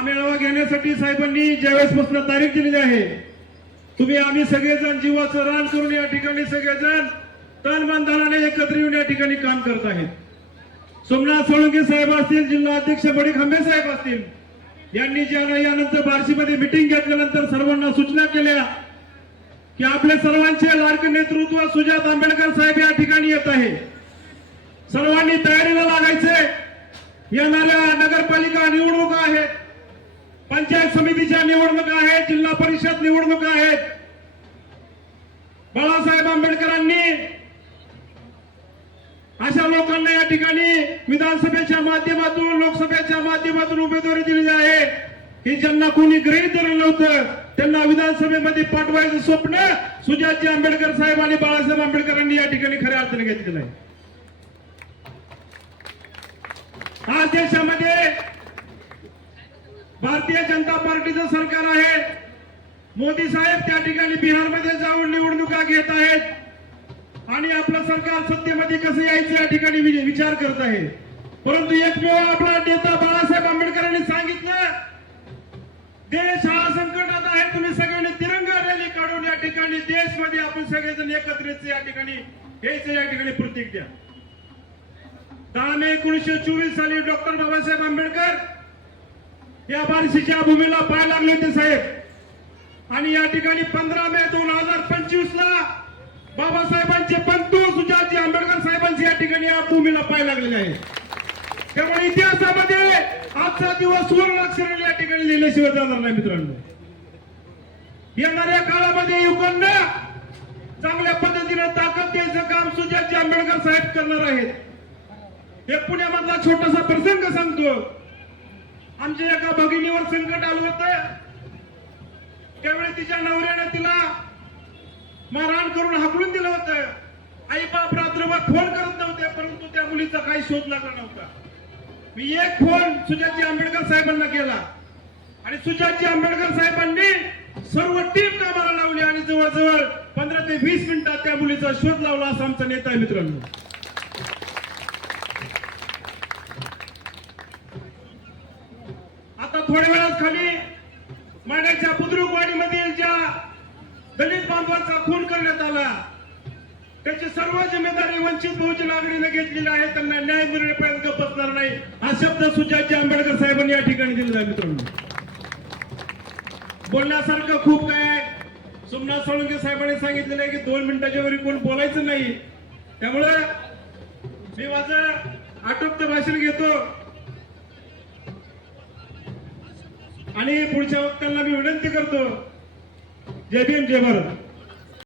हा मेळावा घेण्यासाठी साहेबांनी ज्यावेळेसपासून तारीख दिलेली आहे तुम्ही आम्ही सगळेजण जीवाचं रान करून या ठिकाणी सगळेजण तन मन एकत्र येऊन या ठिकाणी काम करत आहेत. सोमनाथ सोळंके साहेब असतील जिल्हा अध्यक्ष बडी खांबे साहेब असतील यांनी ज्या यानंतर बार्शीमध्ये मिटिंग घेतल्यानंतर सर्वांना सूचना केल्या की आपले सर्वांचे लाडके नेतृत्व सुजात आंबेडकर साहेब या ठिकाणी येत आहे. सर्वांनी तयारीला लागायचे. येणाऱ्या नगरपालिका आणि पंचायत समितीच्या निवडणुका आहेत जिल्हा परिषद निवडणुका आहेत. बाळासाहेब आंबेडकरांनी अशा लोकांना या ठिकाणी विधानसभेच्या माध्यमातून लोकसभेच्या माध्यमातून उमेदवारी दिलेली आहे. की ज्यांना कोणी गृहीत धरलं नव्हतं त्यांना विधानसभेमध्ये पाठवायचं स्वप्न सुजातजी आंबेडकर साहेब आणि बाळासाहेब आंबेडकरांनी या ठिकाणी खऱ्या अर्थाने घेतलेलं आहे. आज देशामध्ये भारतीय जनता पार्टीचं सरकार आहे. मोदी साहेब त्या ठिकाणी बिहारमध्ये जाऊन निवडणुका घेत आहेत. आणि आपलं सरकार सत्तेमध्ये कसं यायचं या ठिकाणी विचार करत आहे. परंतु एकमेव आपला नेता बाळासाहेब आंबेडकरांनी सांगितलं देश हा संकटात आहे तुम्ही सगळ्यांनी तिरंगा रॅली काढून या ठिकाणी देशमध्ये आपण सगळेजण एकत्रित या ठिकाणी यायचं या ठिकाणी प्रतीक द्या. दहा मे एकोणीसशे चोवीस साली डॉक्टर बाबासाहेब आंबेडकर या बारशीच्या भूमीला पाय लागले होते साहेब. आणि या ठिकाणी पंधरा मे दोन हजार पंचवीस ला बाबासाहेबांचे पंतू सुजातजी आंबेडकर साहेबांचे या ठिकाणी या भूमीला पाय लागलेले आहे त्यामुळे इतिहासामध्ये आजचा दिवस सुवर्ण अक्षराने या ठिकाणी लिहिल्याशिवाय जाणार नाही मित्रांनो. येणाऱ्या काळामध्ये युवकांना चांगल्या पद्धतीने ताकद द्यायचं काम सुजातजी आंबेडकर साहेब करणार आहेत. एक पुण्यामधला छोटासा प्रसंग सांगतो. आमच्या एका भगिनीवर संकट आलं होत. त्यावेळी तिच्या नवऱ्याने तिला मारहाण करून हाकलून दिलं होतं. आई बाप रात्रभर फोन करत नव्हते परंतु त्या मुलीचा काही शोध लागला नव्हता. मी एक फोन सुजातजी आंबेडकर साहेबांना केला. आणि सुजातजी आंबेडकर साहेबांनी सर्व टीम कामाला लावली आणि जवळजवळ पंधरा ते वीस मिनिटात त्या मुलीचा शोध लावला असा आमचा नेता आहे मित्रांनो. थोड्या वेळात खाली माड्याच्या बुद्रुकवाडीमधील ज्या दलित बांधवांचा खून करण्यात आला त्याची सर्व जिम्मेदारी वंचित बहुजन आघाडीने घेतलेली आहे. त्यांना न्याय मिळण्यापर्यंत बसणार नाही. हा शब्द सुजातजी आंबेडकर साहेबांनी या ठिकाणी दिलेला आहे मित्रांनो. बोलण्यासारखं खूप काय आहे. सोमनाथ सोळंके साहेबांनी सांगितलेलं आहे की दोन मिनिटाच्या वरी कोण बोलायचं नाही. त्यामुळं मी माझं आटोपतं भाषण घेतो. आणि पुढच्या वक्त्यांना मी विनंती करतो. जय भीम जय भारत.